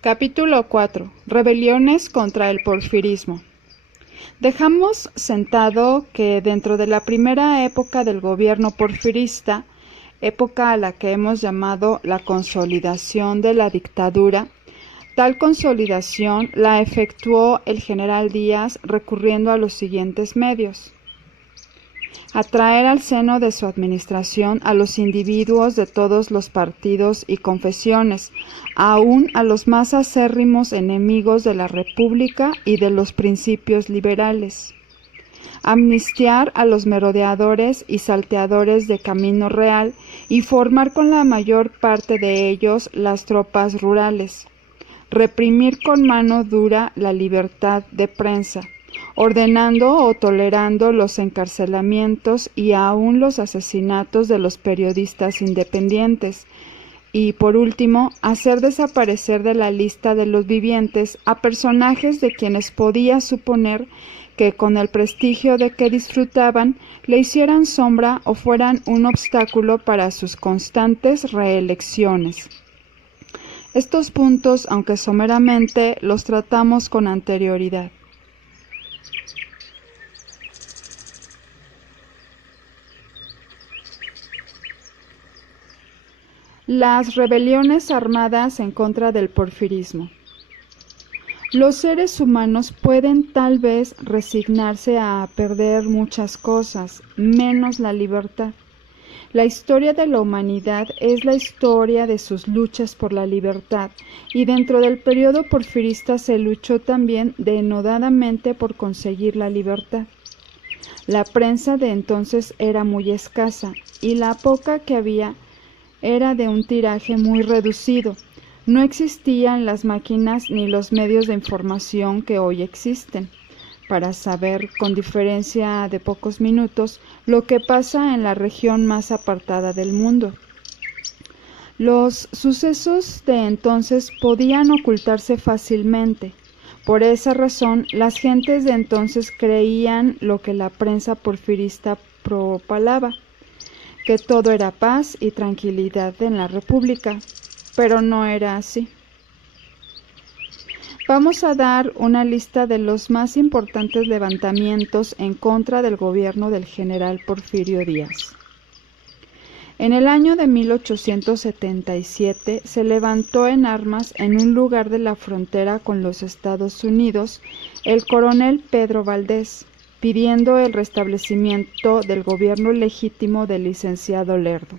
Capítulo 4. Rebeliones contra el porfirismo. Dejamos sentado que dentro de la primera época del gobierno porfirista, época a la que hemos llamado la consolidación de la dictadura, tal consolidación la efectuó el general Díaz recurriendo a los siguientes medios: atraer al seno de su administración a los individuos de todos los partidos y confesiones, aun a los más acérrimos enemigos de la República y de los principios liberales; amnistiar a los merodeadores y salteadores de camino real y formar con la mayor parte de ellos las tropas rurales; reprimir con mano dura la libertad de prensa, ordenando o tolerando los encarcelamientos y aun los asesinatos de los periodistas independientes; y, por último, hacer desaparecer de la lista de los vivientes a personajes de quienes podía suponer que, con el prestigio de que disfrutaban, le hicieran sombra o fueran un obstáculo para sus constantes reelecciones. Estos puntos, aunque someramente, los tratamos con anterioridad. Las rebeliones armadas en contra del porfirismo. Los seres humanos pueden tal vez resignarse a perder muchas cosas, menos la libertad. La historia de la humanidad es la historia de sus luchas por la libertad, y dentro del periodo porfirista se luchó también denodadamente por conseguir la libertad. La prensa de entonces era muy escasa, y la poca que había era de un tiraje muy reducido. No existían las máquinas ni los medios de información que hoy existen para saber, con diferencia de pocos minutos, lo que pasa en la región más apartada del mundo. Los sucesos de entonces podían ocultarse fácilmente. Por esa razón, las gentes de entonces creían lo que la prensa porfirista propalaba, que todo era paz y tranquilidad en la República, pero no era así. Vamos a dar una lista de los más importantes levantamientos en contra del gobierno del general Porfirio Díaz. En el año de 1877 se levantó en armas en un lugar de la frontera con los Estados Unidos el coronel Pedro Valdés, pidiendo el restablecimiento del gobierno legítimo del licenciado Lerdo.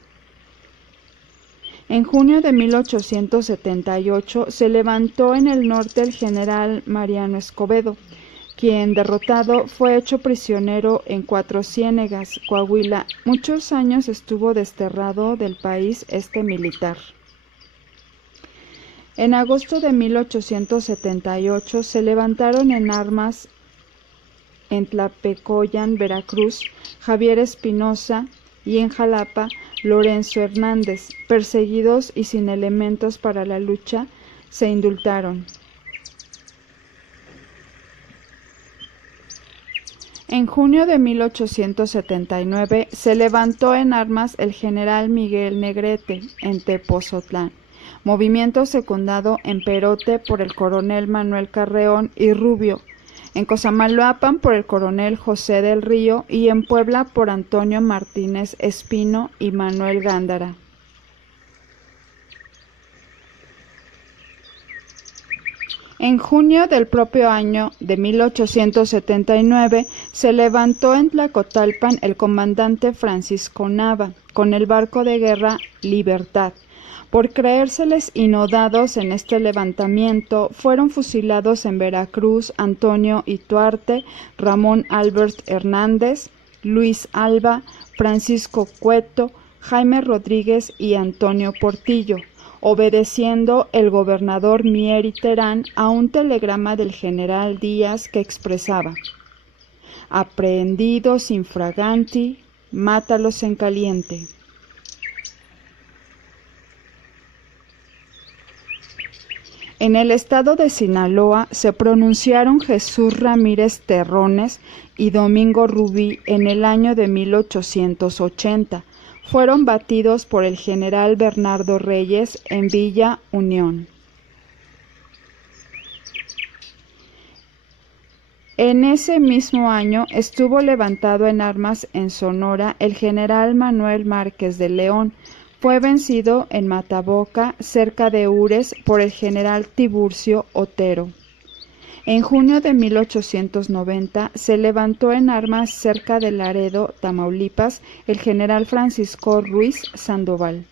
En junio de 1878 se levantó en el norte el general Mariano Escobedo, quien, derrotado, fue hecho prisionero en Cuatro Ciénegas, Coahuila. Muchos años estuvo desterrado del país este militar. En agosto de 1878 se levantaron en armas en Tlapecoyan, Veracruz, Javier Espinosa, y en Jalapa, Lorenzo Hernández. Perseguidos y sin elementos para la lucha, se indultaron. En junio de 1879 se levantó en armas el general Miguel Negrete en Tepozotlán, movimiento secundado en Perote por el coronel Manuel Carreón y Rubio, en Cosamaloapan por el coronel José del Río y en Puebla por Antonio Martínez Espino y Manuel Gándara. En junio del propio año de 1879 se levantó en Tlacotalpan el comandante Francisco Nava con el barco de guerra Libertad. Por creérseles inodados en este levantamiento, fueron fusilados en Veracruz Antonio Ituarte, Ramón Albert Hernández, Luis Alba, Francisco Cueto, Jaime Rodríguez y Antonio Portillo, obedeciendo el gobernador Mier y Terán a un telegrama del general Díaz que expresaba: aprehendidos infraganti, mátalos en caliente. En el estado de Sinaloa se pronunciaron Jesús Ramírez Terrones y Domingo Rubí en el año de 1880. Fueron batidos por el general Bernardo Reyes en Villa Unión. En ese mismo año estuvo levantado en armas en Sonora el general Manuel Márquez de León. Fue vencido en Mataboca, cerca de Ures, por el general Tiburcio Otero. En junio de 1890 se levantó en armas cerca de Laredo, Tamaulipas, el general Francisco Ruiz Sandoval.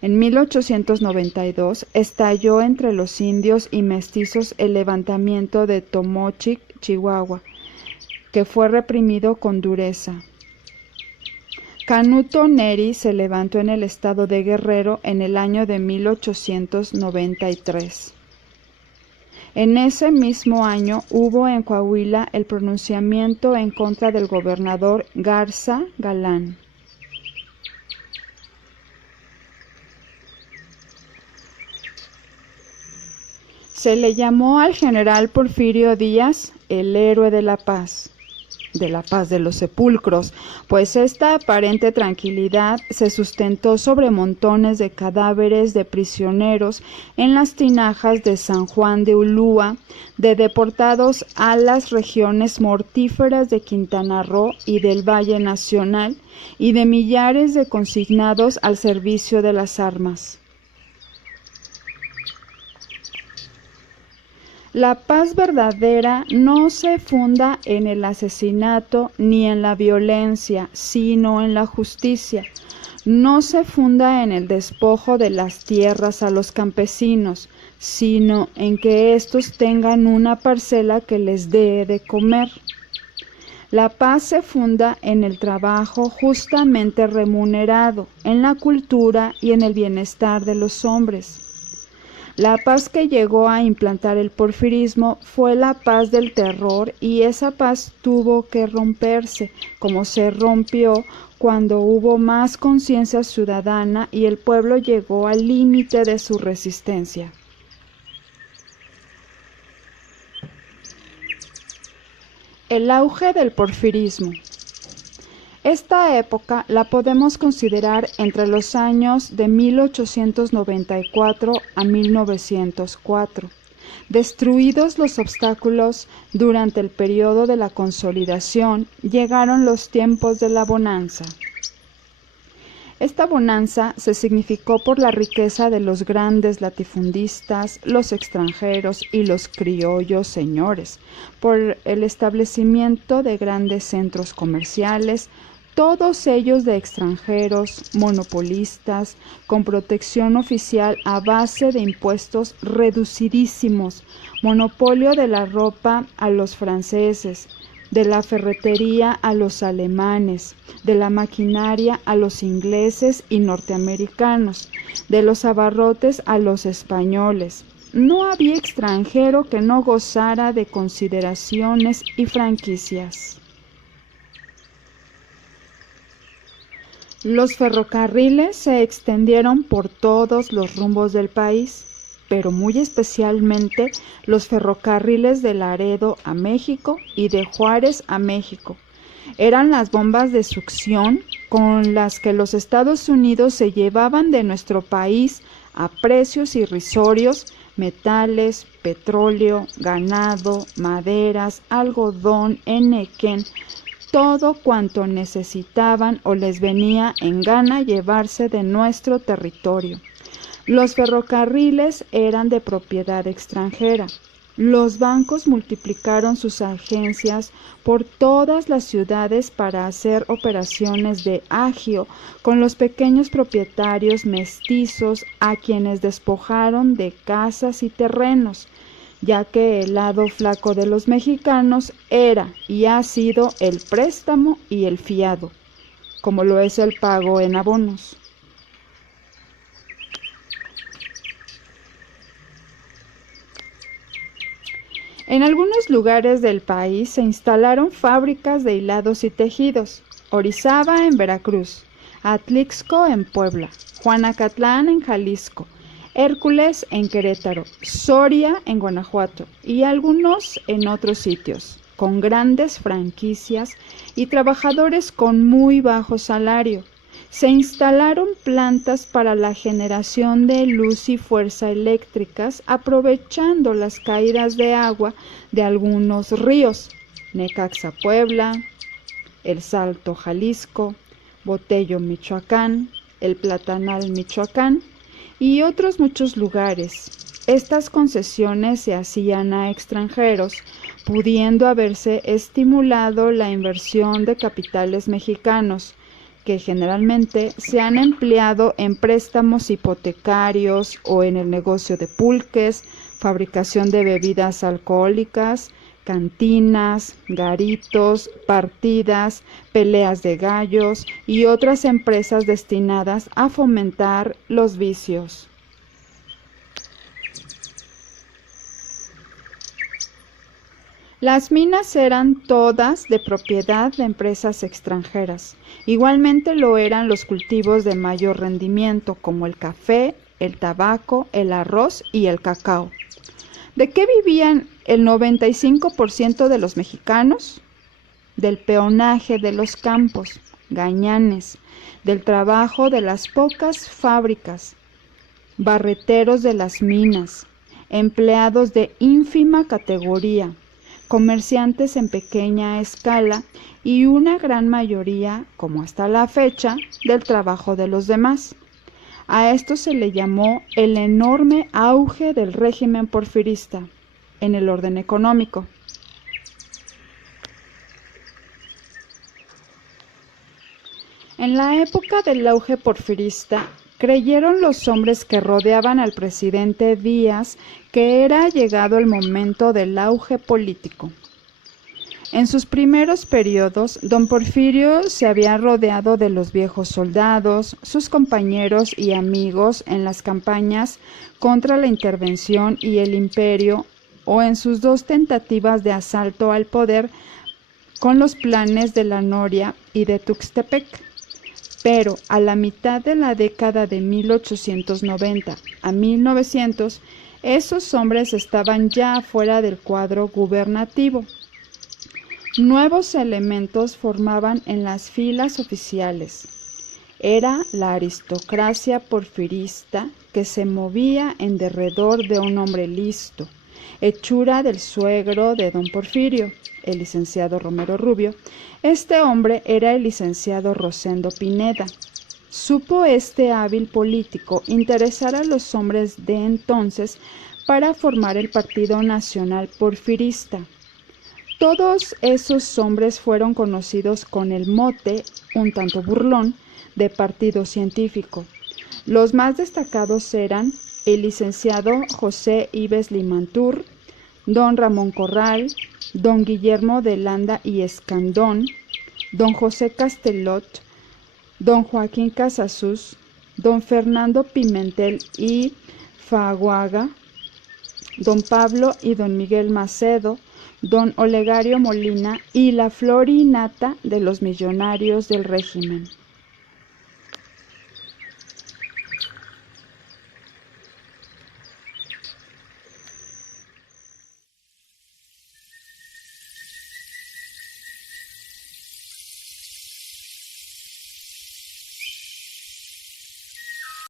En 1892 estalló entre los indios y mestizos el levantamiento de Tomochic, Chihuahua, que fue reprimido con dureza. Canuto Neri se levantó en el estado de Guerrero en el año de 1893. En ese mismo año hubo en Coahuila el pronunciamiento en contra del gobernador Garza Galán. Se le llamó al general Porfirio Díaz el héroe de la paz de los sepulcros, pues esta aparente tranquilidad se sustentó sobre montones de cadáveres de prisioneros en las tinajas de San Juan de Ulúa, de deportados a las regiones mortíferas de Quintana Roo y del Valle Nacional, y de millares de consignados al servicio de las armas. La paz verdadera no se funda en el asesinato ni en la violencia, sino en la justicia. No se funda en el despojo de las tierras a los campesinos, sino en que éstos tengan una parcela que les dé de comer. La paz se funda en el trabajo justamente remunerado, en la cultura y en el bienestar de los hombres. La paz que llegó a implantar el porfirismo fue la paz del terror, y esa paz tuvo que romperse, como se rompió cuando hubo más conciencia ciudadana y el pueblo llegó al límite de su resistencia. El auge del porfirismo. Esta época la podemos considerar entre los años de 1894 a 1904. Destruidos los obstáculos durante el periodo de la consolidación, llegaron los tiempos de la bonanza. Esta bonanza se significó por la riqueza de los grandes latifundistas, los extranjeros y los criollos señores, por el establecimiento de grandes centros comerciales, todos ellos de extranjeros, monopolistas, con protección oficial a base de impuestos reducidísimos, monopolio de la ropa a los franceses, de la ferretería a los alemanes, de la maquinaria a los ingleses y norteamericanos, de los abarrotes a los españoles. No había extranjero que no gozara de consideraciones y franquicias. Los ferrocarriles se extendieron por todos los rumbos del país, pero muy especialmente los ferrocarriles de Laredo a México y de Juárez a México. Eran las bombas de succión con las que los Estados Unidos se llevaban de nuestro país a precios irrisorios metales, petróleo, ganado, maderas, algodón, henequén, todo cuanto necesitaban o les venía en gana llevarse de nuestro territorio. Los ferrocarriles eran de propiedad extranjera. Los bancos multiplicaron sus agencias por todas las ciudades para hacer operaciones de agio con los pequeños propietarios mestizos, a quienes despojaron de casas y terrenos, ya que el lado flaco de los mexicanos era y ha sido el préstamo y el fiado, como lo es el pago en abonos. En algunos lugares del país se instalaron fábricas de hilados y tejidos: Orizaba en Veracruz, Atlixco en Puebla, Juanacatlán en Jalisco. Hércules en Querétaro, Soria en Guanajuato y algunos en otros sitios, con grandes franquicias y trabajadores con muy bajo salario. Se instalaron plantas para la generación de luz y fuerza eléctricas, aprovechando las caídas de agua de algunos ríos: Necaxa, Puebla; El Salto, Jalisco; Botello, Michoacán; El Platanal, Michoacán, y otros muchos lugares. Estas concesiones se hacían a extranjeros, pudiendo haberse estimulado la inversión de capitales mexicanos, que generalmente se han empleado en préstamos hipotecarios o en el negocio de pulques, fabricación de bebidas alcohólicas, cantinas, garitos, partidas, peleas de gallos y otras empresas destinadas a fomentar los vicios. Las minas eran todas de propiedad de empresas extranjeras. Igualmente lo eran los cultivos de mayor rendimiento, como el café, el tabaco, el arroz y el cacao. ¿De qué vivían el 95% de los mexicanos? Del peonaje de los campos, gañanes, del trabajo de las pocas fábricas, barreteros de las minas, empleados de ínfima categoría, comerciantes en pequeña escala y una gran mayoría, como hasta la fecha, del trabajo de los demás. A esto se le llamó el enorme auge del régimen porfirista en el orden económico. En la época del auge porfirista, creyeron los hombres que rodeaban al presidente Díaz que era llegado el momento del auge político. En sus primeros periodos, don Porfirio se había rodeado de los viejos soldados, sus compañeros y amigos en las campañas contra la intervención y el imperio, o en sus dos tentativas de asalto al poder con los planes de la Noria y de Tuxtepec. Pero a la mitad de la década de 1890 a 1900, esos hombres estaban ya fuera del cuadro gubernativo. Nuevos elementos formaban en las filas oficiales. Era la aristocracia porfirista que se movía en derredor de un hombre listo, hechura del suegro de don Porfirio, el licenciado Romero Rubio. Este hombre era el licenciado Rosendo Pineda. Supo este hábil político interesar a los hombres de entonces para formar el Partido Nacional Porfirista. Todos esos hombres fueron conocidos con el mote, un tanto burlón, de partido científico. Los más destacados eran el licenciado José Ives Limantur, don Ramón Corral, don Guillermo de Landa y Escandón, don José Castelot, don Joaquín Casasus, don Fernando Pimentel y Faguaga, don Pablo y don Miguel Macedo, don Olegario Molina y la flor y nata de los millonarios del régimen.